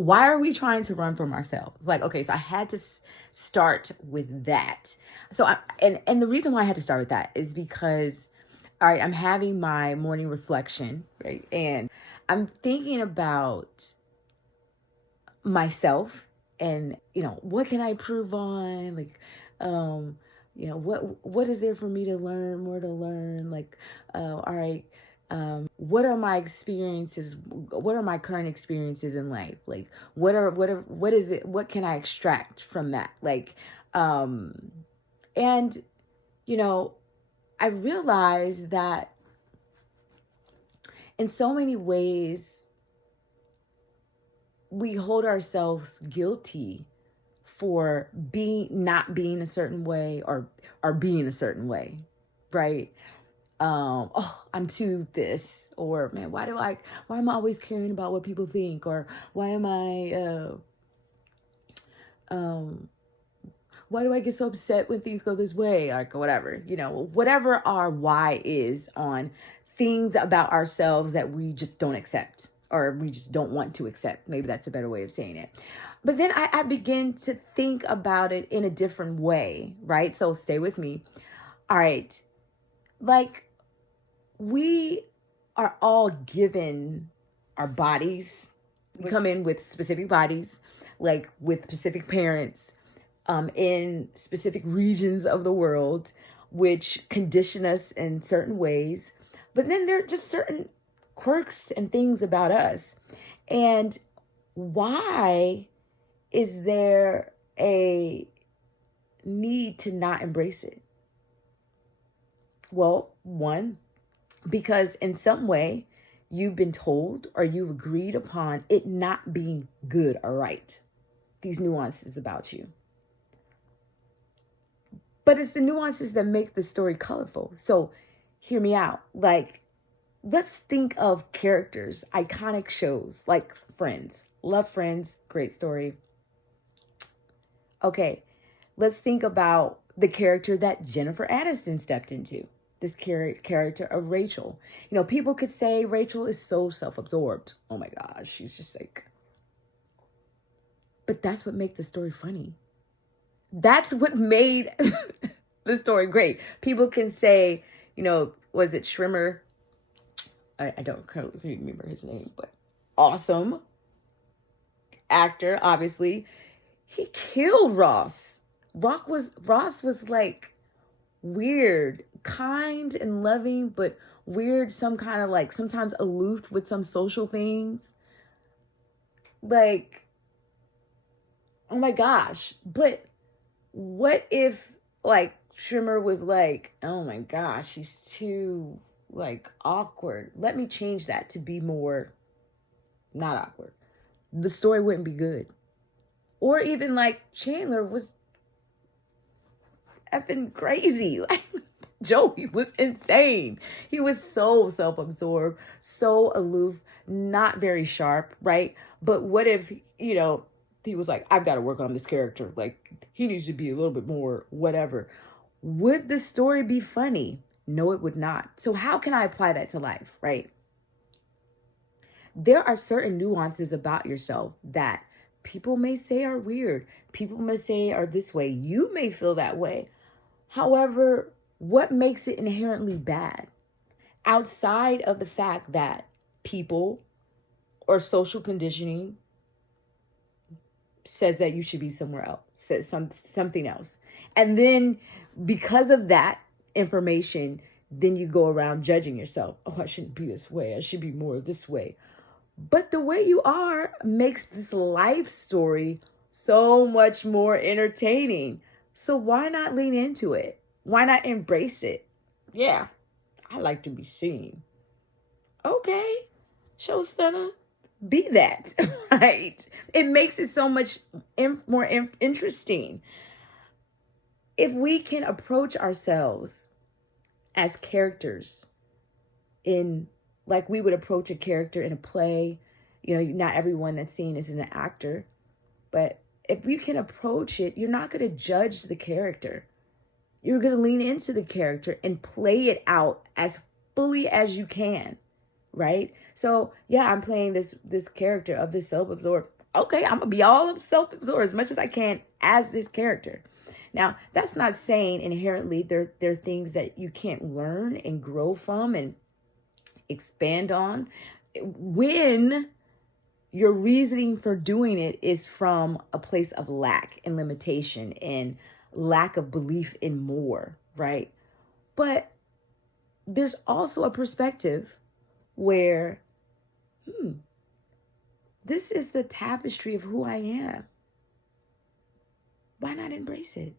why are we trying to run from ourselves? Like, okay, so I had to start with that. So, and the reason why I had to start with that is because, all right, I'm having my morning reflection, right? And I'm thinking about myself and, what can I improve on? Like, what is there for me to learn, more to learn? Like, all right, what are my experiences? What are my current experiences in life? Like, what is it? What can I extract from that? Like, and, you know, I realized that in so many ways, we hold ourselves guilty for not being a certain way or being a certain way, right? Oh, I'm too this, or man, why am I always caring about what people think, or why am I why do I get so upset when things go this way, or whatever, whatever our why is on things about ourselves that we just don't accept, or we just don't want to accept. Maybe that's a better way of saying it. But then I begin to think about it in a different way, right? So stay with me. All right. Like, we are all given our bodies. We come in with specific bodies, like with specific parents, in specific regions of the world, which condition us in certain ways. But then there are just certain quirks and things about us. And why is there a need to not embrace it? Well, one, because in some way you've been told or you've agreed upon it not being good or right. These nuances about you. But it's the nuances that make the story colorful. So hear me out. Like, let's think of characters, iconic shows like Friends. Love Friends, great story. Okay, let's think about the character that Jennifer Aniston stepped into. This character of Rachel. People could say Rachel is so self-absorbed. Oh my gosh, she's just like... But that's what made the story funny. That's what made the story great. People can say, was it Schwimmer? I don't remember his name, but awesome actor, obviously. He killed Ross. Ross was like weird, kind and loving, but weird, some kind of like sometimes aloof with some social things. Like, oh my gosh. But what if like Schwimmer was like, oh my gosh, she's too like awkward. Let me change that to be more not awkward. The story wouldn't be good. Or even like Chandler was effing crazy. Like, Joey was insane. He was so self-absorbed, so aloof, not very sharp, right? But what if, he was like, I've got to work on this character. Like, he needs to be a little bit more whatever. Would the story be funny? No, it would not. So how can I apply that to life, right? There are certain nuances about yourself that people may say are weird. People may say are this way. You may feel that way. However, what makes it inherently bad? Outside of the fact that people or social conditioning says that you should be somewhere else, says something else. And then because of that information, then you go around judging yourself. Oh, I shouldn't be this way. I should be more this way. But the way you are makes this life story so much more entertaining. So why not lean into it? Why not embrace it? Yeah, I like to be seen. Okay, show stunner, be that, right? It makes it so much more interesting. If we can approach ourselves as characters in, like we would approach a character in a play, not everyone that's seen is an actor, but if you can approach it, you're not going to judge the character. You're going to lean into the character and play it out as fully as you can, right? So yeah, I'm playing this character of this self-absorbed Okay, I'm gonna be all self-absorbed as much as I can as this character. Now, that's not saying inherently there are things that you can't learn and grow from and expand on when your reasoning for doing it is from a place of lack and limitation and lack of belief in more, right? But there's also a perspective where, this is the tapestry of who I am. Why not embrace it?